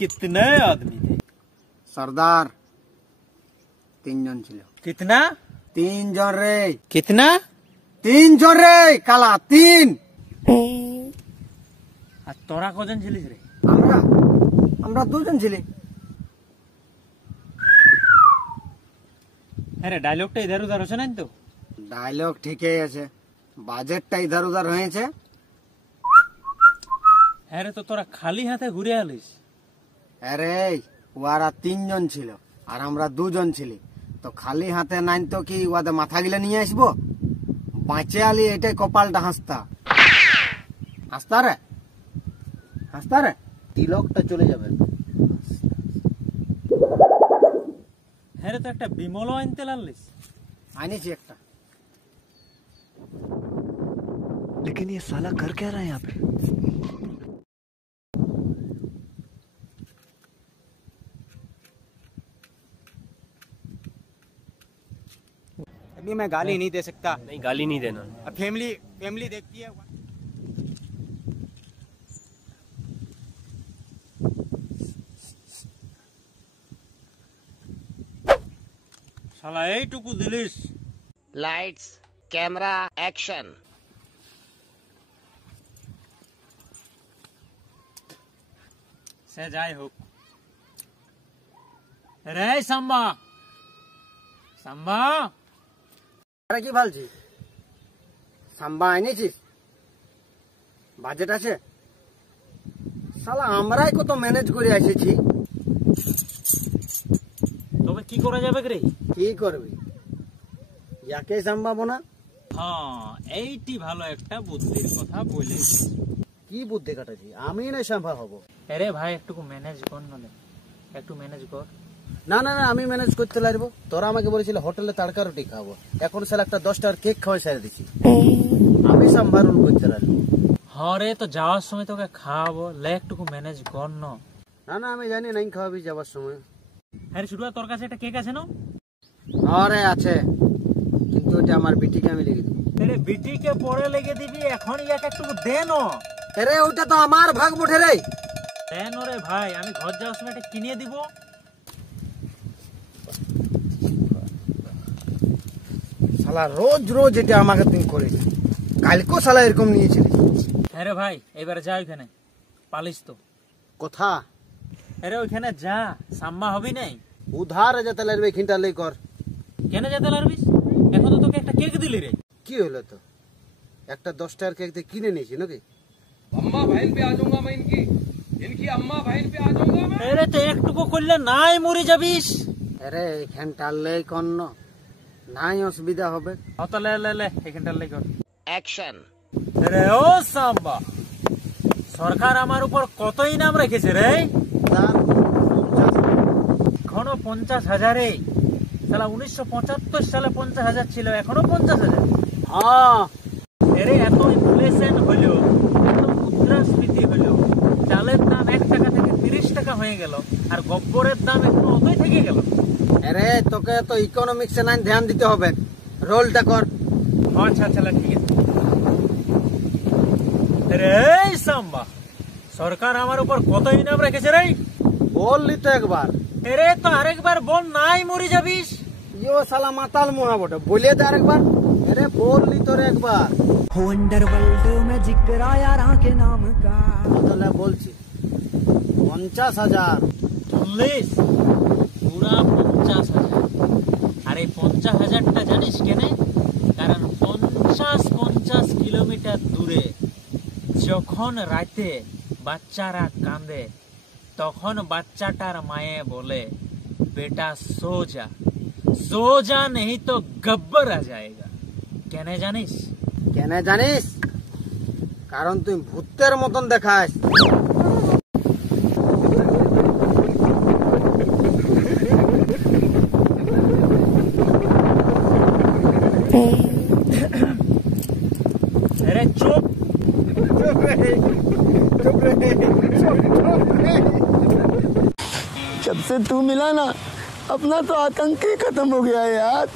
कितने आदमी थे? सरदार 3 जन ছিল। कितना? 3 জন রে। कितना? 3 জন রে কালা 3। আর তোরা কজন ছিলিস রে? আমরা 2 জন ছিলি। আরে ডায়লগটা ইধার উধার হচ্ছে না তো? ডায়লগ ঠিকই আছে, বাজেটটা ইধার উধার হয়েছে। আরে তো তোরা খালি হাতে ঘুরে আলিস? আরে ওরা 3 জন ছিল আর আমরা 2 জন ছিলি, তো খালি হাতে নাই তো কি ওদের মাথা গিলে নিয়ে আসবো? বাঁচে আলি এটাই কপালটা হাসতা হাসতা রে, হাসতা রে, তিলকটা চলে যাবে। হ্যাঁ তো একটা বিমলও আনতে লাগলিস? আনিছি একটা। लेकिन ये साला कर क्या रहा है यहाँ पे? अभी मैं गाली नहीं दे सकता। नहीं, गाली नहीं देना। अब फैमिली फैमिली देखती है। শালা এইটুকু দিলিস? Lights, camera, action. সে যাই হোক। রে সাম্বা, সাম্বা, আরে কি বলছিস? সাম্বা আনিছিস? বাজেট আছে? শালা আমরাই কত ম্যানেজ করে এসেছি। তবে কি করা যাবে রে? কি করবি? ইয়াকে সাম্বাবো না? হ্যাঁ, এইটি ভালো একটা বুদ্ধির কথা বলেছিস। কি বুদ্ধি কাটাছি? আমি না সাম্বা হব? আরে ভাই একটু ম্যানেজ কর না, একটু ম্যানেজ কর। না না না, আমি ম্যানেজ করতে লাগবো। তোরা আমাকে বলেছিল হোটেলে তাড়কা রুটি খাবো, এখন শালা একটা 10 টাকার কেক খাওয়া ছেড়ে দিছি। আমি সাম্বা রুল করতে লাগবো। হ্যাঁ রে, তো যাওয়ার সময় তোকে খাওয়াবো, লে একটু ম্যানেজ কর না। না না, আমি জানি নাই খাওয়াবি যাবার সময়। আরে শুধু তোর কাছে একটা কেক আছে না? আরে আছে, কিন্তু এটা আমার বিটিকে আমি লিখে দেবো। আরে বিটিকে পরে লেগে দিবি, এখন ইয়াকে একটু দে না। আরে ওটা তো আমার ভাগ বটে রে। দেন রে ভাই, আমি ঘর যাওয়ার সময় এটা কিনে দিব। শালা রোজ রোজ এটা আমাকে তুই করিস, কালকেও শালা এরকম নিয়েছিলি। আরে ভাই এবার যা ওইখানে, পালিস তো। কোথা? আরে ওইখানে যা, সাম্মা হবি নাই? উধার যেতে লাগবে, এখানটা লেই কর। কেন যেতে লাগবিস? এখন তো তোকে একটা কেক দিলি রে। কি হলো তো? একটা 10 টাকার কেক দিয়ে কিনে নিয়েছি নাকি? अम्मा बहन पे आ जाऊंगा मैं, इनकी अम्मा बहन पे आ जाऊंगा मैं। আরে তো একটুকু করলে নাই মরে যাবিস। আরে এখানটা লেই কর না, নাই অসুবিধা হবে। অত লে লে লে, এখানটা লে কর। অ্যাকশন। আরে ও সাম্বা, সরকার আমার উপর কত ইনাম রেখেছে রে? তার 50,000। এখনো 50,000। সালা 1975 সালে 50,000 ছিল, এখনো 50,000। হ্যাঁ, আরে এত ইনফ্লেশন হলো, এত মুদ্রাস্ফীতি হলো, চালের দাম 1 টাকা থেকে 30 টাকা হয়ে গেল, আর গোবরের দাম এখনো অতই থেকে গেল। আরে তোকে তো ইকোনমিক্সে নাই ধ্যান দিতে হবে। রোলটা কর। আচ্ছা চলা, ঠিক আছে। আরে এই সাম্বা, সরকার আমার উপর কত ইনাম রেখেছে রে? বললি তো একবার। আরে তো আরেকবার বল, নাই মরে যাবিস। ইয়ো শালা মাতাল মুহা বটে, বলিয়ে দে আরেকবার। আরে বললি তোর একবার। अंडरवर्ल्ड में जिक्र यारा के नाम का। তাহলে বলছি 50,000। 40, পুরা 50,000। আরে 50,000টা জানিস কেন? কারণ 50 কিলোমিটার দূরে যখন রাতে বাচ্চারা কাঁদে, তখন বাচ্চাটার মায়ে বলে, বেটা সো যা, সো যা नहीं तो गब्बर आ जाएगा। কেন জানিস? কেন জানিস? কারণ তুই ভূতের মতন দেখাস। अरे चुप, जब से तू मिला ना, अपना तो आतंक ही खत्म हो गया है यार।